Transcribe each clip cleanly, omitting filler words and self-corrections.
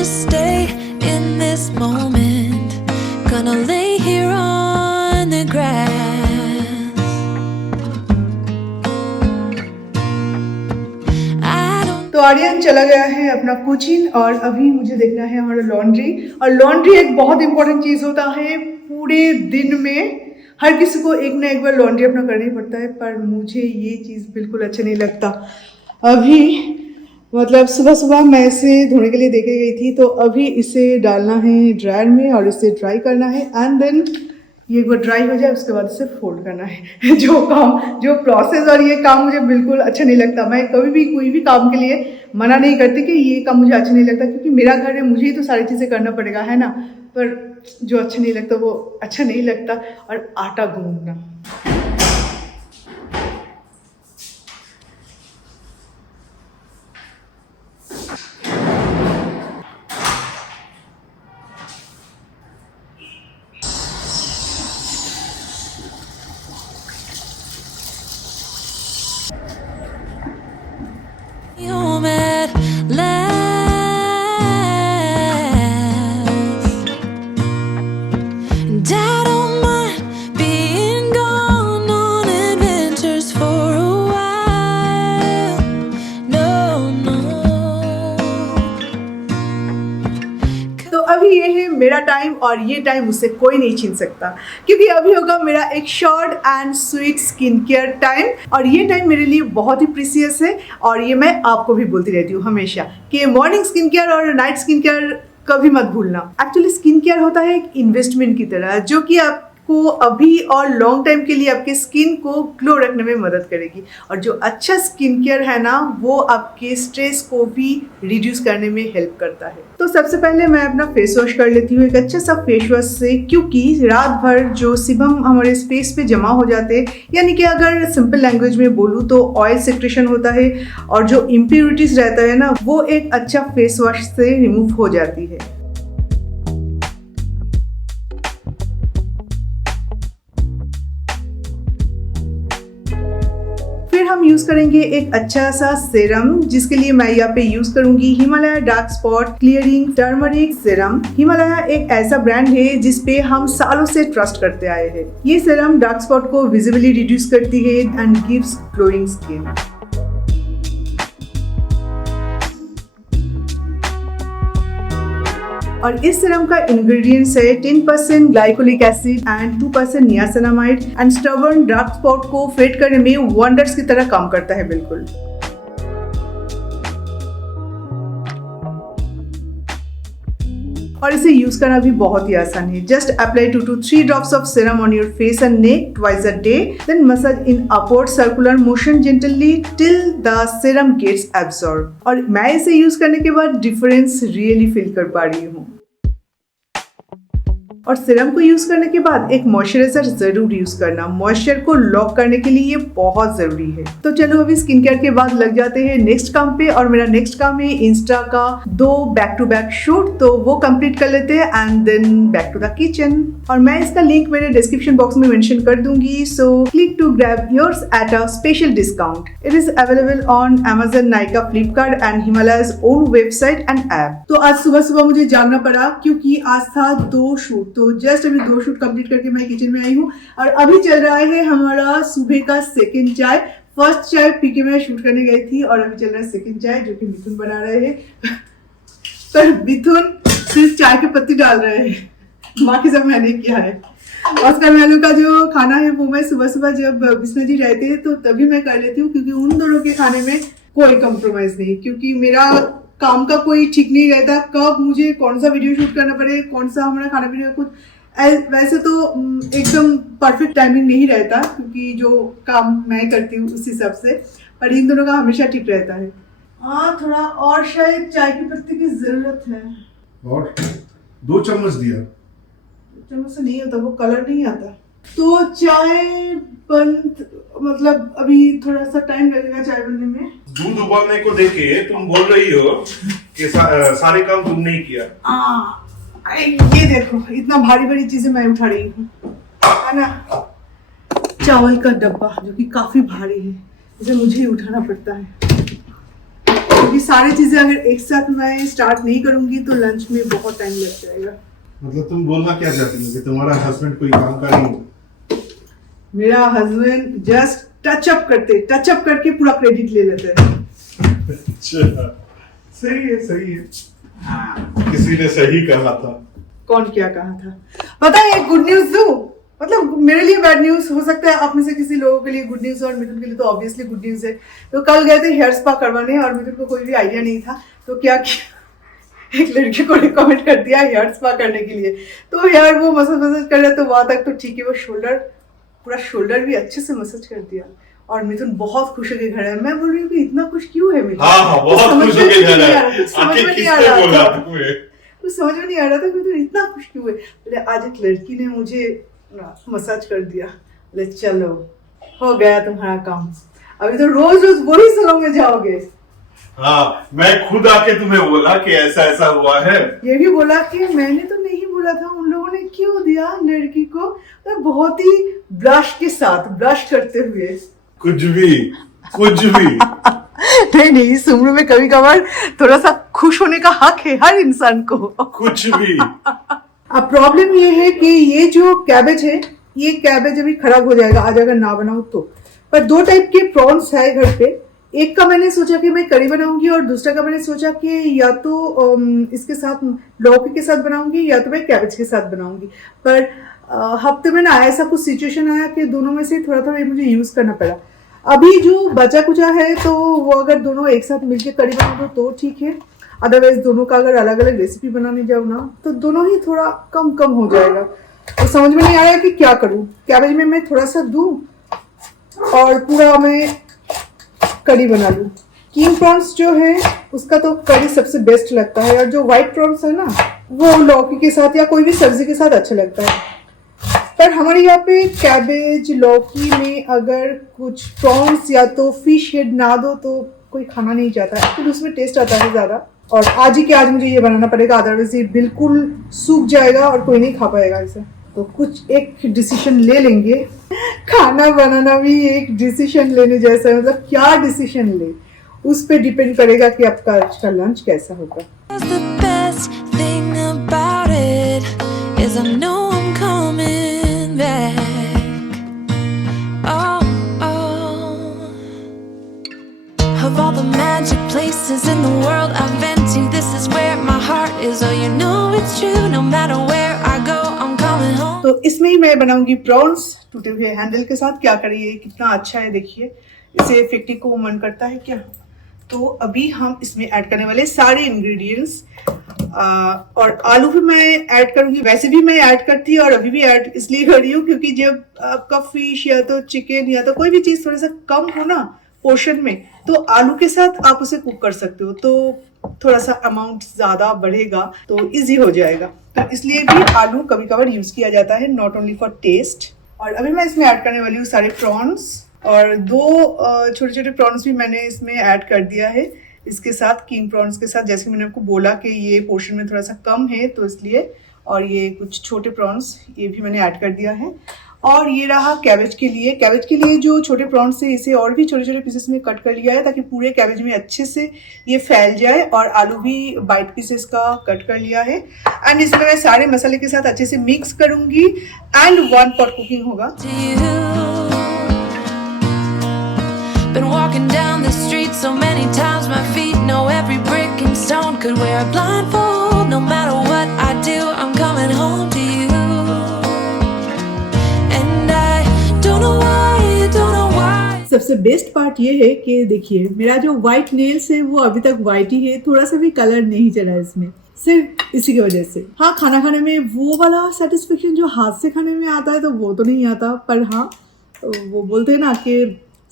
to stay in this moment. Gonna lay here on the grass. I don't. तो आर्यन चला गया है अपना कोचिंग और अभी मुझे देखना है हमारा लॉन्ड्री। और लॉन्ड्री एक बहुत इंपॉर्टेंट चीज़ होता है पूरे दिन में। हर किसी को एक ना एक बार लॉन्ड्री अपना करना ही पड़ता है, पर मुझे ये चीज़ बिल्कुल अच्छा नहीं लगता। अभी मतलब सुबह सुबह मैं इसे धोने के लिए देके गई थी, तो अभी इसे डालना है ड्रायर में और इसे ड्राई करना है एंड देन ये एक बार ड्राई हो जाए उसके बाद इसे फोल्ड करना है। जो प्रोसेस और ये काम मुझे बिल्कुल अच्छा नहीं लगता। मैं कभी भी कोई भी काम के लिए मना नहीं करती कि ये काम मुझे अच्छा नहीं लगता, क्योंकि मेरा घर है, मुझे ही तो सारी चीज़ें करना पड़ेगा, है ना। पर जो अच्छा नहीं लगता वो अच्छा नहीं लगता। और आटा गूंदना, Home at last. And I don't mind being gone on adventures for a while. No, no. तो अभी ये है मेरा टाइम और ये टाइम मुझसे कोई नहीं छीन सकता, क्योंकि अभी होगा मेरा एक short and sweet skin care time. और ये टाइम मेरे लिए बहुत ही प्रीसियस है और ये मैं आपको भी बोलती रहती हूँ हमेशा कि मॉर्निंग स्किन केयर और नाइट स्किन केयर कभी मत भूलना। एक्चुअली स्किन केयर होता है एक इन्वेस्टमेंट की तरह, जो कि आपको अभी और लॉन्ग टाइम के लिए आपके स्किन को ग्लो रखने में मदद करेगी। और जो अच्छा स्किन केयर है ना, वो आपके स्ट्रेस को भी रिड्यूस करने में हेल्प करता है। तो सबसे पहले मैं अपना फेस वॉश कर लेती हूँ एक अच्छा सा फेस वॉश से, क्योंकि रात भर जो सीबम हमारे फेस पे जमा हो जाते हैं, यानी कि अगर सिंपल लैंग्वेज में बोलूँ तो ऑयल सेक्रेशन होता है और जो इम्प्योरिटीज रहता है ना, वो एक अच्छा फेस वॉश से रिमूव हो जाती है। फिर हम यूज करेंगे एक अच्छा सा सीरम, जिसके लिए मैं यहाँ पे यूज करूंगी Himalaya dark spot clearing turmeric serum. Himalaya एक ऐसा ब्रांड है जिसपे हम सालों से ट्रस्ट करते आए हैं। ये सीरम डार्क स्पॉट को विजिबली रिड्यूस करती है एंड गिव्स ग्लोइंग स्किन। और इस सीरम का इंग्रेडिएंट्स है 10% glycolic acid and 2% niacinamide and stubborn dark spot को फेड करने में वंडर्स की तरह काम करता है बिल्कुल। और इसे यूज करना भी बहुत ही आसान है। Just apply 2 to 3 drops of serum on your face and neck twice a day, then massage in upward circular motion gently till the serum gets absorbed। और मैं इसे यूज करने के बाद डिफरेंस रियली फील कर पा रही हूँ। और सीरम को यूज करने के बाद एक मॉइस्चराइजर जरूर यूज करना, मॉइस्चर को लॉक करने के लिए ये बहुत जरूरी है। तो चलो अभी स्किन केयर के बाद लग जाते हैं नेक्स्ट काम पे। और मेरा नेक्स्ट काम है इंस्टा का 2 बैक टू बैक शूट, तो वो कंप्लीट कर लेते हैं and then back to the kitchen. और मैं इसका लिंक मेरे डिस्क्रिप्शन बॉक्स में मेंशन कर दूंगी, so click to grab yours at a special discount. It is available on Amazon, Nykaa, Flipkart and Himalaya's own website and app. तो आज सुबह सुबह मुझे जाना पड़ा क्योंकि आज था 2 शूट। तो जस्ट अभी 2 शूट कंप्लीट करके मैं किचन में आई हूँ और अभी चल रहा है हमारा सुबह का सेकंड चाय। फर्स्ट चाय पी के मैं शूट करने गई थी और अभी चल रहा है सेकंड चाय, जो कि मिथुन बना रहे हैं। पर मिथुन सिर्फ चाय के पत्ती डाल रहे हैं, बाकी सब मैंने किया है। ऑस्कर मेलू का जो खाना है वो मैं सुबह सुबह जब बिस्ना जी रहते हैं तो तभी मैं कर लेती हूँ, क्योंकि उन दोनों के खाने में कोई कॉम्प्रोमाइज नहीं, क्योंकि मेरा काम का कोई ठीक नहीं रहता कब मुझे कौन सा वीडियो शूट करना पड़े, कौन सा हमारा खाना पीने का कुछ वैसे तो एकदम परफेक्ट टाइमिंग नहीं रहता, क्योंकि जो काम मैं करती हूँ उस हिसाब से। पर इन दोनों का हमेशा ठीक रहता है। हाँ, थोड़ा और शायद चाय की पत्ती की जरूरत है। और 2 चम्मच दिया, 2 चम्मच से नहीं होता, वो कलर नहीं आता। तो चाय बन मतलब अभी थोड़ा सा टाइम लगेगा चाय बनने में। दूध उबालने को देके तुम बोल रही हो कि सारे काम तुमने ही किया। ये देखो इतना भारी भारी चीजें मैं उठा रही हूँ, है ना। चावल का डब्बा जो कि काफी भारी है, इसे मुझे ही उठाना पड़ता है। क्योंकि सारी चीजें अगर एक साथ मैं स्टार्ट नहीं करूंगी तो लंच में बहुत टाइम लग जाएगा। मतलब तुम बोलना क्या चाहती हो कि तुम्हारा हस्बैंड कोई काम का नहीं हो? मेरा हस्बैंड जस्ट टचअप करके पूरा क्रेडिट ले लेते हैं। अच्छा, सही है सही है। किसी ने सही कहा था। कौन क्या कहा था? पता है एक गुड न्यूज दूं? मतलब मेरे लिए बैड न्यूज हो सकता है, आप में से किसी लोगों के लिए गुड न्यूज और मिथुन के लिए तो ऑब्वियसली गुड न्यूज है। तो कल गए थे हेयर स्पा करवाने और मिथुन को कोई भी आइडिया नहीं था, तो क्या किया, एक लड़की को रिकमेंड कर दिया हेयर स्पा करने के लिए। तो यार वो मसाज कर रहे तो वहां तक तो ठीक है, वो पूरा शोल्डर भी अच्छे से मसाज कर दिया और मिथुन बहुत खुश होकर घर है। मैं बोल रही हूँ कि इतना खुश क्यों है मिथुन? हाँ, बहुत खुश होकर घर है। समझ में नहीं आ रहा था, कुछ समझ में नहीं आ रहा था मिथुन इतना खुश क्यों है। बोले आज एक लड़की ने मुझे मसाज कर दिया। बोले चलो हो गया तुम्हारा काम, अभी तो रोज रोज वही सलों में जाओगे। हाँ, मैं खुद आके तुम्हें बोला कि ऐसा ऐसा हुआ है। ये भी बोला कि मैंने तो नहीं बोला था, उन लोगों ने क्यों दिया लड़की को, तो बहुत ही ब्लश करते हुए कुछ भी नहीं इस उम्र में कभी कभार थोड़ा सा खुश होने का हक है हर इंसान को। कुछ भी। अब प्रॉब्लम ये है कि ये जो कैबेज है, ये कैबेज अभी खराब हो जाएगा आज अगर ना बनाऊं तो। पर दो टाइप के प्रॉन्स है घर पे, एक का मैंने सोचा कि मैं करी बनाऊंगी और दूसरा का मैंने सोचा कि या तो इसके साथ लौकी के साथ बनाऊंगी या तो मैं कैबेज के साथ बनाऊंगी। पर हफ्ते में ना ऐसा कुछ सिचुएशन आया कि दोनों में से थोड़ा थोड़ा मुझे यूज करना पड़ा। अभी जो बचा कुचा है तो वो अगर दोनों एक साथ मिलकर करी बना दो तो ठीक है, अदरवाइज दोनों का अगर अलग अलग रेसिपी बनाने जाओ ना तो दोनों ही थोड़ा कम हो जाएगा। तो समझ में नहीं आ रहा है कि क्या करूं। कैबेज में मैं थोड़ा सा दूं और पूरा मैं करी बना लूं। किंग प्रॉन्स जो है उसका तो करी सबसे बेस्ट लगता है, और जो व्हाइट प्रॉन्स है ना वो लौकी के साथ या कोई भी सब्जी के साथ अच्छा लगता है। पर हमारे यहाँ पे कैबेज लौकी में अगर कुछ प्रॉन्स या तो फिश हेड ना दो तो कोई खाना नहीं चाहता है, तो उसमें टेस्ट आता है ज़्यादा। और आज ही के आज मुझे ये बनाना पड़ेगा, अदरवाइज ये बिल्कुल सूख जाएगा और कोई नहीं खा पाएगा इसे। तो कुछ एक डिसीजन ले लेंगे। खाना बनाना भी एक डिसीजन लेने जैसा है, मतलब क्या डिसीजन ले उस पे डिपेंड करेगा कि आपका आज का लंच कैसा होगा। The best thing about it is I know I'm coming back. Oh. Of all the magic places in the world I've been to, this is where my heart is. Oh, you know it's true. No matter where I go, I'm coming home. तो इसमें ही मैं बनाऊंगी prawns टूटे हुए handle के साथ। क्या करिए कितना अच्छा है, देखिए इसे फेंकने को मन करता है क्या। तो अभी हम इसमें ऐड करने वाले सारे इंग्रेडिएंट्स, और आलू भी मैं ऐड करूंगी। वैसे भी मैं ऐड करती और अभी भी ऐड इसलिए कर रही हूँ क्योंकि जब आपका फिश या तो चिकन या तो कोई भी चीज थोड़ा सा कम हो ना पोर्शन में, तो आलू के साथ आप उसे कुक कर सकते हो, तो थोड़ा सा अमाउंट ज्यादा बढ़ेगा तो इजी हो जाएगा। तो इसलिए भी आलू कभी कभार यूज किया जाता है, नॉट ओनली फॉर टेस्ट। और अभी मैं इसमें ऐड करने वाली हूँ सारे प्रॉन्स, और दो छोटे छोटे प्रॉन्स भी मैंने इसमें ऐड कर दिया है इसके साथ, किंग प्रॉन्स के साथ। जैसे कि मैंने आपको बोला कि ये पोर्शन में थोड़ा सा कम है तो इसलिए, और ये कुछ छोटे प्रॉन्स ये भी मैंने ऐड कर दिया है। और ये रहा कैबेज के लिए जो छोटे प्रॉन्स है इसे और भी छोटे छोटे पीसेस में कट कर लिया है ताकि पूरे कैबेज में अच्छे से ये फैल जाए, और आलू भी बाइट पीसेस का कट कर लिया है। एंड इसमें मैं सारे मसाले के साथ अच्छे से मिक्स करूंगी एंड 1 पॉट कुकिंग होगा। Been walking down the street so many times my feet know every brick and stone. Could wear a blindfold, no matter what I do, I'm coming home to you. And I don't know why. सबसे best part ये है कि देखिए मेरा जो white nails है वो अभी तक व्हाइट ही है, थोड़ा सा भी कलर नहीं चला इसमें, सिर्फ इसी की वजह से। हाँ, खाना खाने में वो वाला सेटिस्फेक्शन जो हाथ से खाने में आता है तो वो तो नहीं आता, पर हाँ वो बोलते हैं ना कि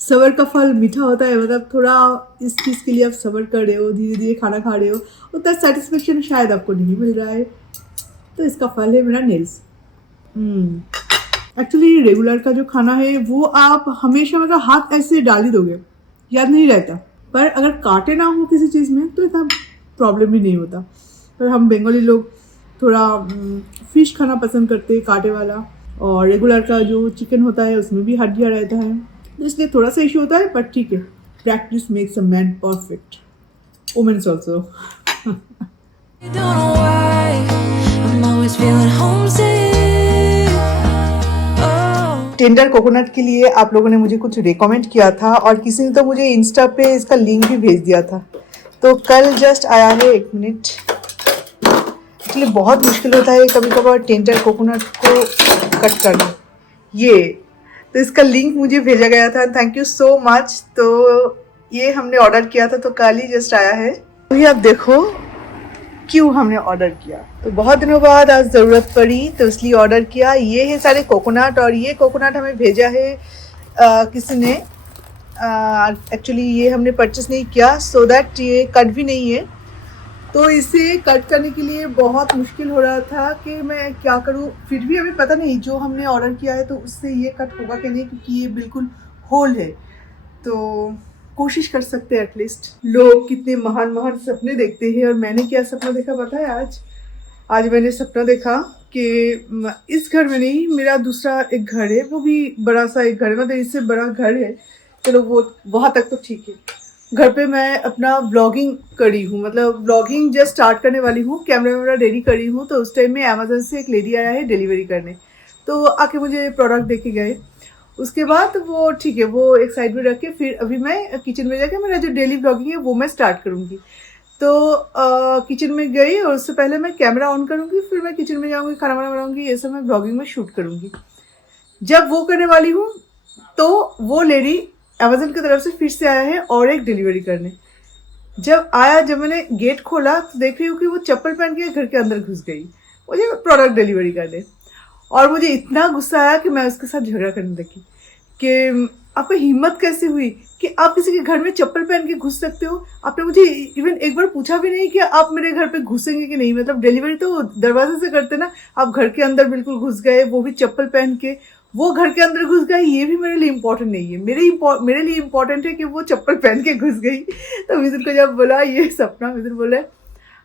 सबर का फल मीठा होता है, मतलब थोड़ा इस चीज़ के लिए आप सबर कर रहे हो, धीरे धीरे खाना खा रहे हो, उतना सेटिस्फेक्शन शायद आपको नहीं मिल रहा है, तो इसका फल है मेरा नेल्स। एक्चुअली रेगुलर का जो खाना है वो आप हमेशा मतलब हाथ ऐसे डाल ही दोगे, याद नहीं रहता, पर अगर काटे ना हो किसी चीज़ में तो इतना प्रॉब्लम भी नहीं होता। पर हम बंगाली लोग थोड़ा फिश खाना पसंद करते हैं कांटे वाला, और रेगुलर का जो चिकन होता है उसमें भी हड्डियाँ रहता है, इसलिए थोड़ा सा इशू होता है, पर ठीक है, practice makes a man perfect. women's also. Don't know why I'm always feeling homesick. Oh. Tender coconut के लिए आप लोगों ने मुझे कुछ रिकमेंड किया था और किसी ने तो मुझे इंस्टा पे इसका लिंक भी भेज दिया था, तो कल जस्ट आया है। 1 मिनट, एक्चुअली बहुत मुश्किल होता है कभी कभार टेंडर कोकोनट को कट करना। ये तो इसका लिंक मुझे भेजा गया था, थैंक यू सो मच। तो ये हमने ऑर्डर किया था तो कल ही जस्ट आया है। अभी आप देखो क्यों हमने ऑर्डर किया, तो बहुत दिनों बाद आज ज़रूरत पड़ी तो इसलिए ऑर्डर किया। ये है सारे कोकोनट, और ये कोकोनट हमें भेजा है किसी ने। एक्चुअली ये हमने परचेस नहीं किया, सो दैट ये कट भी नहीं है। तो इसे कट करने के लिए बहुत मुश्किल हो रहा था कि मैं क्या करूं। फिर भी हमें पता नहीं जो हमने ऑर्डर किया है तो उससे ये कट होगा कि नहीं, क्योंकि ये बिल्कुल होल है। तो कोशिश कर सकते हैं एटलीस्ट। लोग कितने महान महान सपने देखते हैं, और मैंने क्या सपना देखा पता है? आज मैंने सपना देखा कि इस घर में नहीं, मेरा दूसरा एक घर है, वो भी बड़ा सा एक घर है, मतलब इससे बड़ा घर है। चलो वो वहाँ तक तो ठीक है। घर पे मैं अपना ब्लॉगिंग करी हूँ, मतलब ब्लॉगिंग जस्ट स्टार्ट करने वाली हूँ, कैमरा वैमरा रेडी करी हूँ। तो उस टाइम में अमेज़न से एक लेडी आया है डिलीवरी करने, तो आके मुझे प्रोडक्ट दे के गए। उसके बाद वो ठीक है, वो एक साइड में रख के फिर अभी मैं किचन में जाके मेरा जो डेली ब्लॉगिंग है वो मैं स्टार्ट करूँगी। तो किचन में गई और उससे पहले मैं कैमरा ऑन करूँगी, फिर मैं किचन में जाऊँगी, खाना वाना बनाऊँगी, ये सब मैं ब्लॉगिंग में शूट करूँगी। जब वो करने वाली हूँ तो वो लेडी अमेज़न की तरफ से फिर से आया है और एक डिलीवरी करने। जब मैंने गेट खोला तो देख रही हूँ कि वो चप्पल पहन के घर के अंदर घुस गई मुझे प्रोडक्ट डिलीवरी करने। और मुझे इतना गुस्सा आया कि मैं उसके साथ झगड़ा करने लगी कि आपको हिम्मत कैसे हुई कि आप किसी के घर में चप्पल पहन के घुस सकते हो? आपने मुझे इवन एक बार पूछा भी नहीं कि आप मेरे घर पे घुसेंगे कि नहीं। मतलब डिलीवरी तो दरवाजे से करते ना, आप घर के अंदर बिल्कुल घुस गए, वो भी चप्पल पहन के। वो घर के अंदर घुस गए, ये भी मेरे लिए इम्पोर्टेंट नहीं है। मेरे लिए इम्पोर्टेंट है कि वो चप्पल पहन के घुस गई। तो मिथुन को जब बोला ये सपना, मिथुन बोले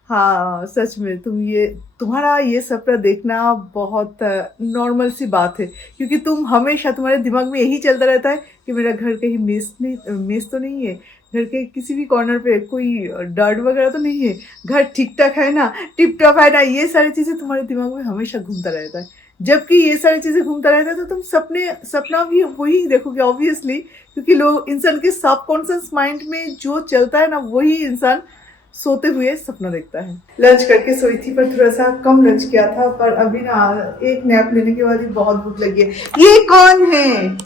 हाँ सच में तुम्हारा ये सपना देखना बहुत नॉर्मल सी बात है, क्योंकि तुम्हारे दिमाग में यही चलता रहता है कि मेरा घर कहीं मेस तो नहीं है, घर के किसी भी कॉर्नर पे कोई डर्ट वगैरह तो नहीं है, घर ठीक ठाक है ना, टिप टॉप है ना। ये सारी चीज़ें तुम्हारे दिमाग में हमेशा घूमता रहता है। जबकि ये सारी चीज़ें घूमता रहता है तो तुम सपना भी वही देखोगे ऑब्वियसली, क्योंकि लोग इंसान के सबकॉन्शियस माइंड में जो चलता है ना, वही इंसान सोते हुए सपना देखता है। लंच करके सोई थी, पर थोड़ा सा कम लंच किया था, पर अभी ना एक नैप लेने के बाद ही बहुत भूख लगी है। ये कौन है?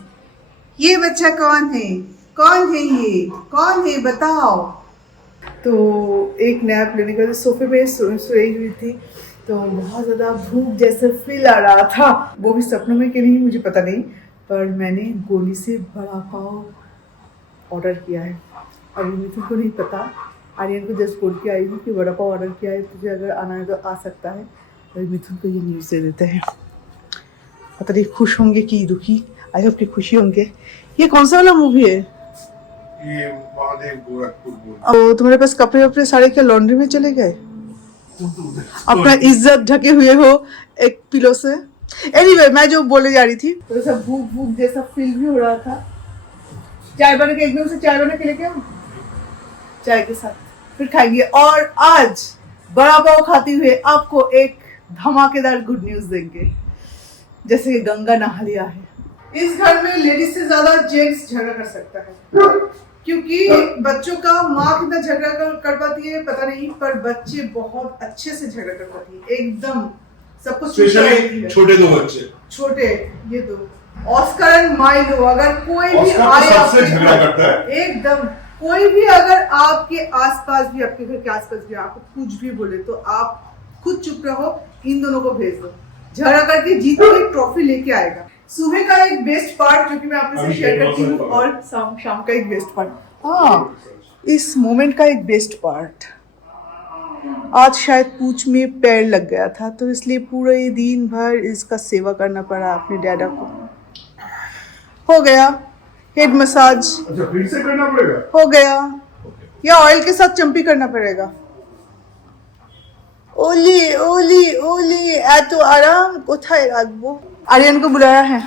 ये बच्चा कौन है? कौन है ये? कौन है बताओ? तो एक नैप लेने के बाद सोफे पे सोई हुई थी, तो बहुत ज़्यादा भूख जैसा फील आ रहा था। वो भी सपनों में कि नहीं मुझे पता नहीं, पर मैंने गोली से बड़ा पाव ऑर्डर किया है। अभी मिथुन को नहीं पता, आर्यन को जस्ट बोल के आई हूँ कि बड़ा पाव ऑर्डर किया है, तुझे अगर आना है तो आ सकता है। अभी मिथुन को ये न्यूज़ दे देते हैं। पता नहीं खुश होंगे कि दुखी, आई होप कि खुशी होंगे। ये कौन सा वाला मूवी है? ये महादेव गोरखपुर। ओ तुम्हारे पास कपड़े वपड़े सारे क्या लॉन्ड्री में चले गए? अपना इज्जत ढके हुए हो एक पिलो से। एनीवे, मैं जो बोले जा रही थी, थोड़ा सा भूख जैसा फील भी हो रहा था। चाय बना के एकदम से चाय बना के लेके आओ, चाय के साथ फिर खाएंगे। और आज बड़ा पाव खाते हुए आपको एक धमाकेदार गुड न्यूज देंगे, जैसे कि गंगा नहा लिया है। इस घर में लेडीज से ज्यादा जेंट्स झगड़ा कर सकता है, क्योंकि बच्चों का माँ कितना झगड़ा कर पाती है पता नहीं, पर बच्चे बहुत अच्छे से झगड़ा कर पाती है, एकदम सब कुछ। छोटे दो बच्चे, छोटे ये दो, ऑस्कर एंड माइलो। अगर कोई भी आए सबसे झगड़ा करता है एकदम, कोई भी अगर आपके आसपास भी, आपके घर के आसपास भी आपको कुछ भी बोले तो आप खुद चुप रहो, इन दोनों को भेज दो, झगड़ा करके जीत के ट्रॉफी लेके आएगा। सुबह का एक बेस्ट पार्ट जो कि मैं आपके साथ शेयर करती हूँ, और शाम का एक बेस्ट पार्ट, हाँ इस मोमेंट का एक बेस्ट पार्ट। आज शायद पूंछ में पैर लग गया था, तो इसलिए पूरे दिन भर इसका सेवा करना पड़ा अपने डैडा को। हो गया हेड मसाज। अच्छा फिर से करना पड़ेगा? हो गया, या ऑयल के साथ चंपी करना पड़ेगा। ओली ओली ओली एत आराम कोথায় রাখবো? आर्यन को बुलाया है।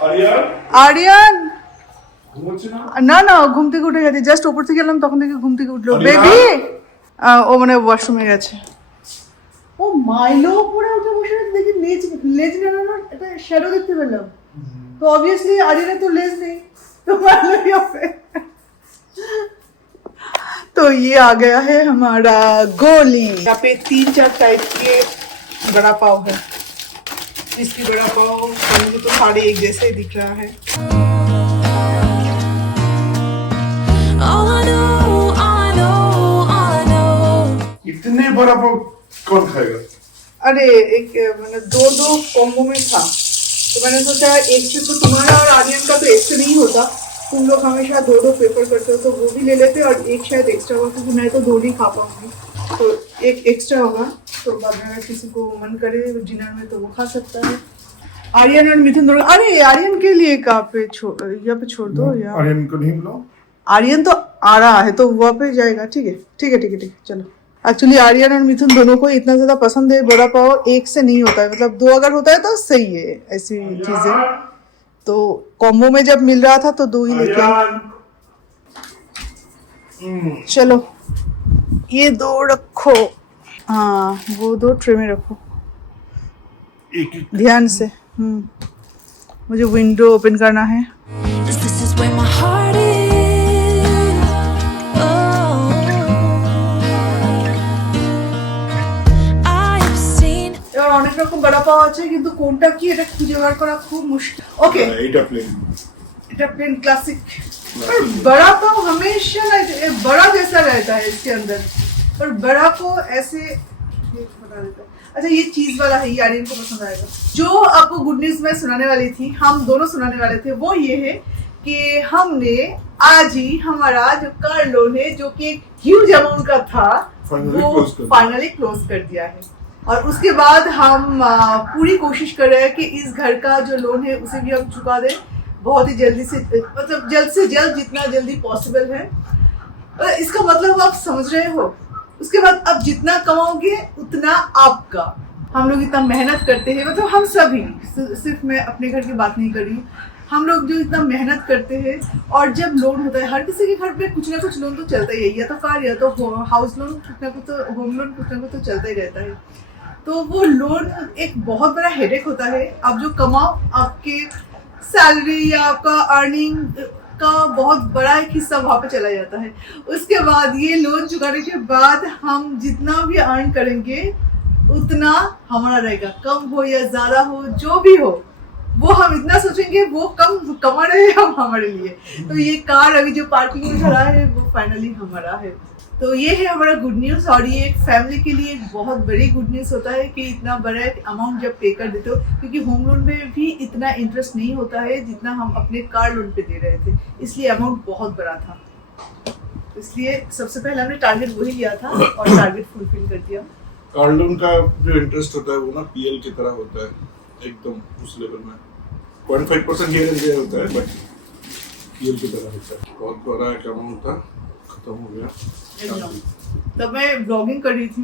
आर्यन, आर्यन ঘুমোচ্ছে না না না ঘুম থেকে উঠে গেছে, জাস্ট ওপর থেকে এলাম তখন থেকে ঘুম থেকে উঠলো। আরে বেবি ও মানে ওয়াশরুমে গেছে। ও মাইলো পরে উঠে বসে আছে, দেখি লেজ লেজ না এটা শ্যাডো দেখতে পেলাম, तो ऑब्वियसली आर्यन तो लेज नहीं, तो माइलो यहाँ पे। तो ये आ गया है हमारा गोली। यहाँ पे 3-4 टाइप के बड़ा पाव है। इसकी बड़ा पाव मुझे तो सारे एक जैसे ही दिख रहा है। All I know, all I know, all I know. इतने बड़ा पाव कौन खाएगा अरे एक मैंने दो कॉम्बो में था, तो मैंने सोचा एक से तो तुम्हारा और आर्यन का तो एक से नहीं होता, तुम लोग हमेशा दो प्रेफर करते हो, तो वो भी ले लेते और एक शायद एक्स्ट्रा होगा, क्योंकि मैं तो 2 नहीं खा पाऊंगी, तो एक एक्स्ट्रा होगा, तो बाद में अगर किसी को मन करे डिनर में तो वो खा सकता है। आर्यन और मिथुन दोनों। अरे आर्यन के लिए कहाँ पे यहाँ पे छोड़ दो यार, आर्यन को नहीं बुलाओ। आर्यन तो आ रहा है तो वहाँ पे जाएगा। ठीक है ठीक है ठीक है ठीक है चलो। एक्चुअली आर्यन और मिथुन दोनों को इतना ज्यादा पसंद है बड़ा पाव, एक से नहीं होता है, मतलब 2 अगर होता है तो सही है ऐसी चीजें, तो कॉम्बो में जब मिल रहा था तो 2 ही लेके आए। चलो ये 2 रखो, हाँ वो 2 ट्रे में रखो एक ध्यान से। मुझे विंडो ओपन करना है। This is where my heart is. Oh, I've seen. এবার অনেক রকম বড়া পাওয়া আছে, কিন্তু কোনটা কি এটা খুঁজে বার করা খুব মুশকিল। ওকে এইটা প্লেন এটা प्लेन क्लासिक, पर बड़ा पाव हमेशा बड़ा जैसा रहता है इसके अंदर, पर बड़ा को ऐसे बता देता है। अच्छा ये चीज वाला है, ये आर्यन को पसंद आएगा। जो आपको गुड न्यूज मैं सुनाने वाली थी, हम दोनों सुनाने वाले थे, वो ये है कि हमने आज ही हमारा जो कार लोन है, जो कि एक ह्यूज अमाउंट का था, वो फाइनली क्लोज कर दिया है। और उसके बाद हम पूरी कोशिश कर रहे हैं कि इस घर का जो लोन है उसे भी हम चुका दें बहुत ही जल्दी से, मतलब जल्द से जल्द जितना जल्दी पॉसिबल है। इसका मतलब आप समझ रहे हो। उसके बाद अब जितना कमाओगे उतना आपका। हम लोग इतना मेहनत करते हैं, मतलब हम सभी, सिर्फ मैं अपने घर की बात नहीं कर रही हूँ, हम लोग जो इतना मेहनत करते हैं, और जब लोन होता है हर किसी के घर पे कुछ ना कुछ लोन तो चलता ही है, या तो कार या तो हाउस लोन, कुछ ना कुछ तो होम लोन कुछ ना कुछ तो चलता ही रहता है। तो वो लोन एक बहुत बड़ा हेडेक होता है। आप जो कमाओ, आपके सैलरी या आपका अर्निंग का बहुत बड़ा एक हिस्सा वहाँ पे चला जाता है। उसके बाद ये लोन चुकाने के बाद हम जितना भी अर्न करेंगे उतना हमारा रहेगा, कम हो या ज्यादा हो जो भी हो, वो हम इतना सोचेंगे वो कम कमा रहे हैं हम हमारे लिए। तो ये कार अभी जो पार्किंग में खड़ा है वो फाइनली हमारा है। तो ये है हमारा गुड न्यूज़, और ये एक फैमिली के लिए एक बहुत बड़ी गुड न्यूज़ होता है कि इतना बड़ा अमाउंट जब पे कर देते हो, क्योंकि होम लोन में भी इतना इंटरेस्ट नहीं होता है जितना हम अपने कार लोन पे दे रहे थे, इसलिए अमाउंट बहुत बड़ा था। इसलिए सबसे पहले हमने टारगेट वही लिया था और टारगेट फुलफिल कर दिया। कार लोन का जो इंटरेस्ट होता है वो ना पीएल की तरह होता है, एकदम उस लेवल में 0.5% हियर एंड देयर होता है, बट पीएल की तरह होता है। बहुत बड़ा एक अमाउंट था, खत्म हो गया। तब मैं ब्लॉगिंग कर रही थी,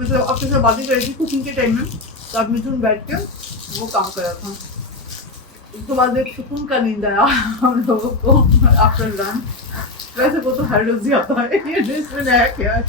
मतलब आपके साथ बातें कर रही थी कुकिंग के टाइम में, तो अब मिथुन बैठ के वो काम कर रहा था। उसके बाद एक सुकून का नींद आया हम लोगों को आफ्टर लंच। वैसे वो तो हर रोज ही आता है, ये ड्रेस में नया क्या है।